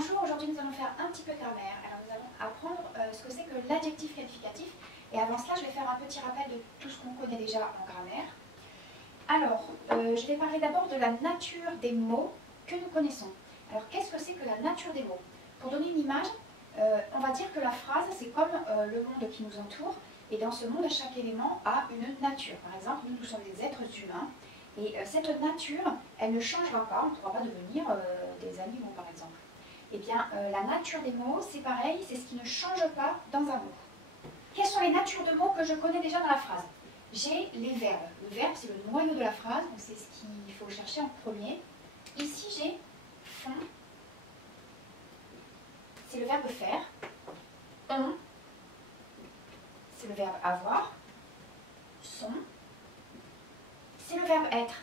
Bonjour, aujourd'hui nous allons faire un petit peu de grammaire. Alors nous allons apprendre ce que c'est que l'adjectif qualificatif. Et avant cela, je vais faire un petit rappel de tout ce qu'on connaît déjà en grammaire. Alors, je vais parler d'abord de la nature des mots que nous connaissons. Alors, qu'est-ce que c'est que la nature des mots? Pour donner une image, on va dire que la phrase, c'est comme le monde qui nous entoure. Et dans ce monde, chaque élément a une nature. Par exemple, nous sommes des êtres humains. Et cette nature, elle ne changera pas. On ne pourra pas devenir des animaux, par exemple. Eh bien, la nature des mots, c'est pareil, c'est ce qui ne change pas dans un mot. Quelles sont les natures de mots que je connais déjà dans la phrase? J'ai les verbes. Le verbe, c'est le noyau de la phrase, donc c'est ce qu'il faut chercher en premier. Ici, j'ai font, c'est le verbe faire. On, c'est le verbe avoir. Sont, c'est le verbe être.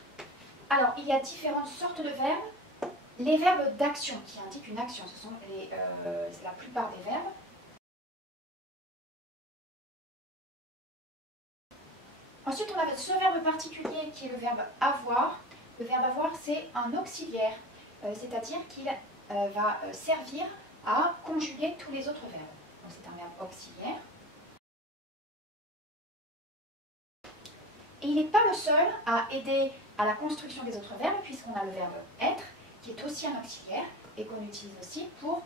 Alors, il y a différentes sortes de verbes. Les verbes d'action qui indiquent une action, ce sont la plupart des verbes. Ensuite, on a ce verbe particulier qui est le verbe avoir. Le verbe avoir, c'est un auxiliaire, c'est-à-dire qu'il va servir à conjuguer tous les autres verbes. Donc c'est un verbe auxiliaire. Et il n'est pas le seul à aider à la construction des autres verbes, puisqu'on a le verbe être, qui est aussi un auxiliaire, et qu'on utilise aussi pour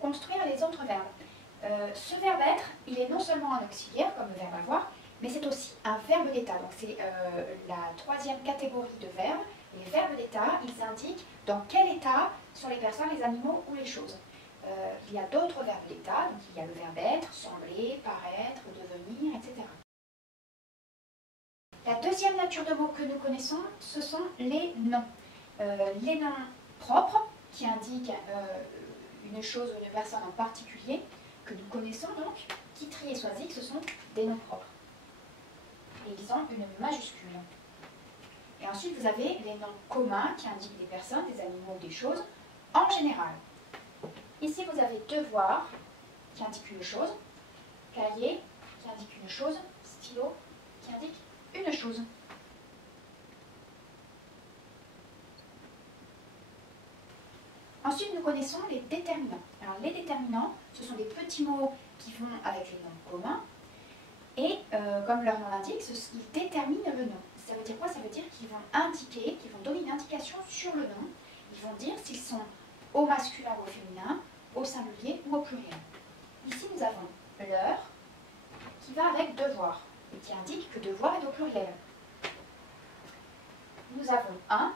construire les autres verbes. Ce verbe être, il est non seulement un auxiliaire, comme le verbe avoir, mais c'est aussi un verbe d'état. Donc c'est la troisième catégorie de verbes. Les verbes d'état, ils indiquent dans quel état sont les personnes, les animaux ou les choses. Il y a d'autres verbes d'état, donc il y a le verbe être, sembler, paraître, devenir, etc. La deuxième nature de mots que nous connaissons, ce sont les noms. Les noms propres, qui indiquent une chose ou une personne en particulier, que nous connaissons donc, qui trient et choisissent, ce sont des noms propres. Et ils ont une majuscule. Et ensuite, vous avez les noms communs, qui indiquent des personnes, des animaux, des choses, en général. Ici, vous avez devoir, qui indique une chose, cahier, qui indique une chose, stylo, qui indique une chose. Ensuite, nous connaissons les déterminants. Alors, les déterminants, ce sont des petits mots qui vont avec les noms communs. Et, comme leur nom l'indique, ils déterminent le nom. Ça veut dire quoi? Ça veut dire qu'ils vont indiquer, qu'ils vont donner une indication sur le nom. Ils vont dire s'ils sont au masculin ou au féminin, au singulier ou au pluriel. Ici, nous avons leur, qui va avec devoir, et qui indique que devoir est au pluriel. Nous avons un,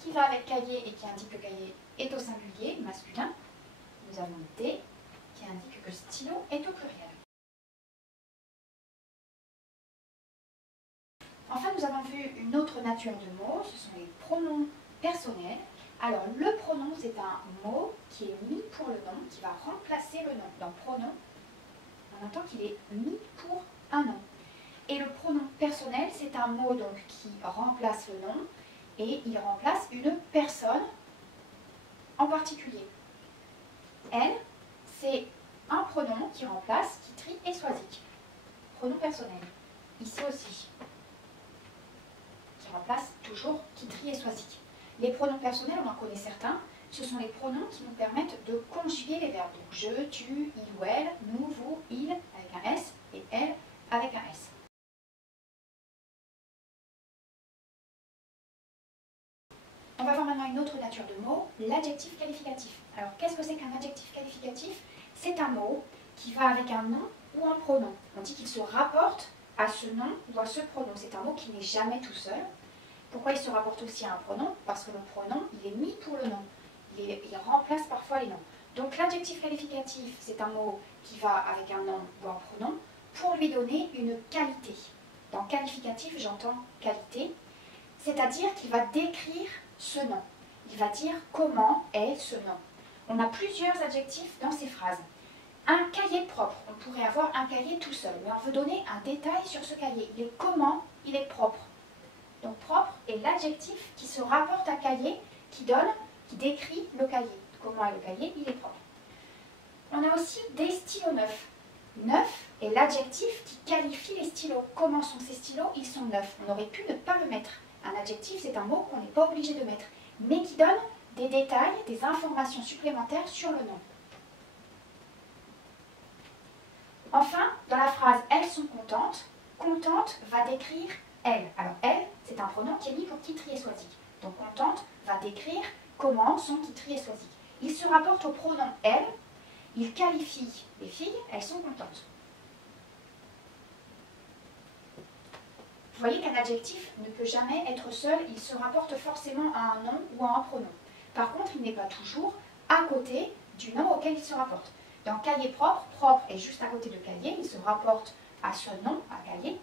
qui va avec cahier et qui indique que cahier est au singulier, masculin. Nous avons des, qui indique que stylo est au pluriel. Enfin, nous avons vu une autre nature de mots, ce sont les pronoms personnels. Alors, le pronom, c'est un mot qui est mis pour le nom, qui va remplacer le nom. Dans pronom, on entend qu'il est mis pour un nom. Et le pronom personnel, c'est un mot donc qui remplace le nom, et il remplace une personne en particulier. Elle, c'est un pronom qui remplace, qui trie et choisit. Pronom personnel. Ici aussi. Qui remplace toujours qui trie et choisit. Les pronoms personnels, on en connaît certains. Ce sont les pronoms qui nous permettent de conjuguer les verbes. Donc je, tu, il ou elle, nous, vous, il avec un S et elle avec un S. On va voir maintenant une autre nature de mot, l'adjectif qualificatif. Alors, qu'est-ce que c'est qu'un adjectif qualificatif? C'est un mot qui va avec un nom ou un pronom. On dit qu'il se rapporte à ce nom ou à ce pronom. C'est un mot qui n'est jamais tout seul. Pourquoi il se rapporte aussi à un pronom? Parce que le pronom, il est mis pour le nom. Il remplace parfois les noms. Donc, l'adjectif qualificatif, c'est un mot qui va avec un nom ou un pronom pour lui donner une qualité. Dans qualificatif, j'entends qualité. C'est-à-dire qu'il va décrire ce nom. Il va dire comment est ce nom. On a plusieurs adjectifs dans ces phrases. Un cahier propre. On pourrait avoir un cahier tout seul, mais on veut donner un détail sur ce cahier. Il est comment il est propre. Donc propre est l'adjectif qui se rapporte à cahier, qui décrit le cahier. Comment est le cahier? Il est propre. On a aussi des stylos neufs. Neuf est l'adjectif qui qualifie les stylos. Comment sont ces stylos? Ils sont neufs. On aurait pu ne pas le mettre. Un adjectif, c'est un mot qu'on n'est pas obligé de mettre, mais qui donne des détails, des informations supplémentaires sur le nom. Enfin, dans la phrase « Elles sont contentes », « contente » va décrire « elle ». Alors « elle », c'est un pronom qui est mis pour qui trier soisique. Donc « contente » va décrire comment sont qui trier soisique. Il se rapporte au pronom « elle », il qualifie les filles « elles sont contentes ». Vous voyez qu'un adjectif ne peut jamais être seul, il se rapporte forcément à un nom ou à un pronom. Par contre, il n'est pas toujours à côté du nom auquel il se rapporte. Dans cahier propre, propre est juste à côté de cahier, il se rapporte à ce nom, à cahier.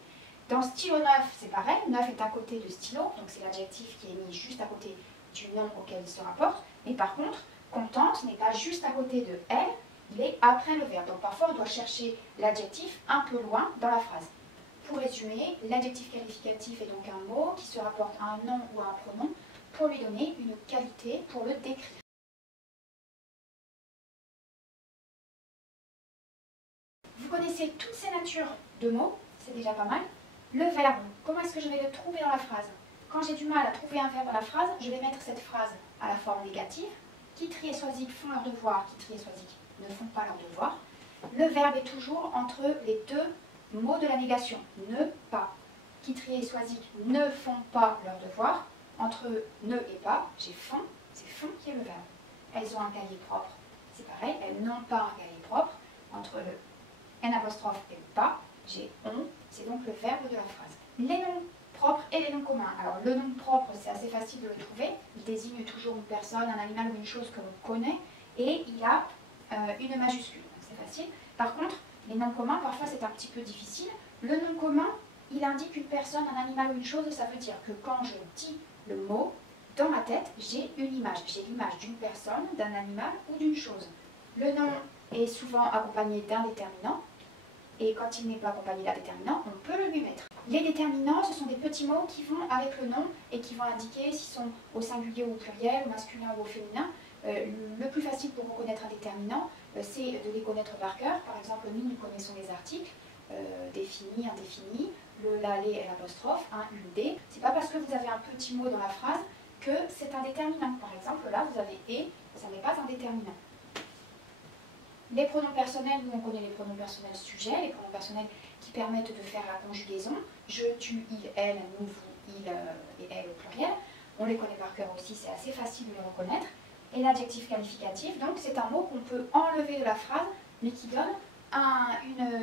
Dans stylo neuf, c'est pareil, neuf est à côté de stylo, donc c'est l'adjectif qui est mis juste à côté du nom auquel il se rapporte. Mais par contre, contente n'est pas juste à côté de elle, il est après le verbe. Donc parfois on doit chercher l'adjectif un peu loin dans la phrase. Pour résumer, l'adjectif qualificatif est donc un mot qui se rapporte à un nom ou à un pronom pour lui donner une qualité, pour le décrire. Vous connaissez toutes ces natures de mots, c'est déjà pas mal. Le verbe, comment est-ce que je vais le trouver dans la phrase? Quand j'ai du mal à trouver un verbe dans la phrase, je vais mettre cette phrase à la forme négative. Qui trie et soisique font leur devoir, qui trie et soisique ne font pas leur devoir. Le verbe est toujours entre les deux mots de la négation, ne pas. Qui trie et soisique ne font pas leur devoir. Entre ne et pas, j'ai font, c'est font qui est le verbe. Elles ont un cahier propre, c'est pareil, elles n'ont pas un cahier propre. Entre le N' et pas, j'ai on, c'est donc le verbe de la phrase. Les noms propres et les noms communs. Alors le nom propre, c'est assez facile de le trouver. Il désigne toujours une personne, un animal ou une chose que l'on connaît. Et il a une majuscule, donc c'est facile. Par contre, les noms communs, parfois c'est un petit peu difficile. Le nom commun, il indique une personne, un animal ou une chose. Ça veut dire que quand je dis le mot, dans ma tête, j'ai une image. J'ai l'image d'une personne, d'un animal ou d'une chose. Le nom est souvent accompagné d'un déterminant. Et quand il n'est pas accompagné d'un déterminant, on peut le lui mettre. Les déterminants, ce sont des petits mots qui vont avec le nom et qui vont indiquer s'ils sont au singulier ou au pluriel, au masculin ou au féminin. Le plus facile pour reconnaître un déterminant, c'est de les connaître par cœur. Par exemple, nous connaissons les articles, défini, indéfini, le, la, les et l'apostrophe, un, une, des. C'est pas parce que vous avez un petit mot dans la phrase que c'est un déterminant. Par exemple, là, vous avez et, ça n'est pas un déterminant. Les pronoms personnels, nous on connaît les pronoms personnels sujets, les pronoms personnels qui permettent de faire la conjugaison. Je, tu, il, elle, nous, vous, il et elle au pluriel. On les connaît par cœur aussi, c'est assez facile de les reconnaître. Et l'adjectif qualificatif, donc c'est un mot qu'on peut enlever de la phrase, mais qui donne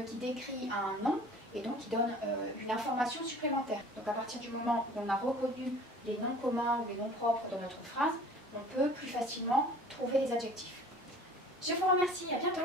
qui décrit un nom et donc qui donne une information supplémentaire. Donc à partir du moment où on a reconnu les noms communs ou les noms propres dans notre phrase, on peut plus facilement trouver les adjectifs. Je vous remercie, à bientôt.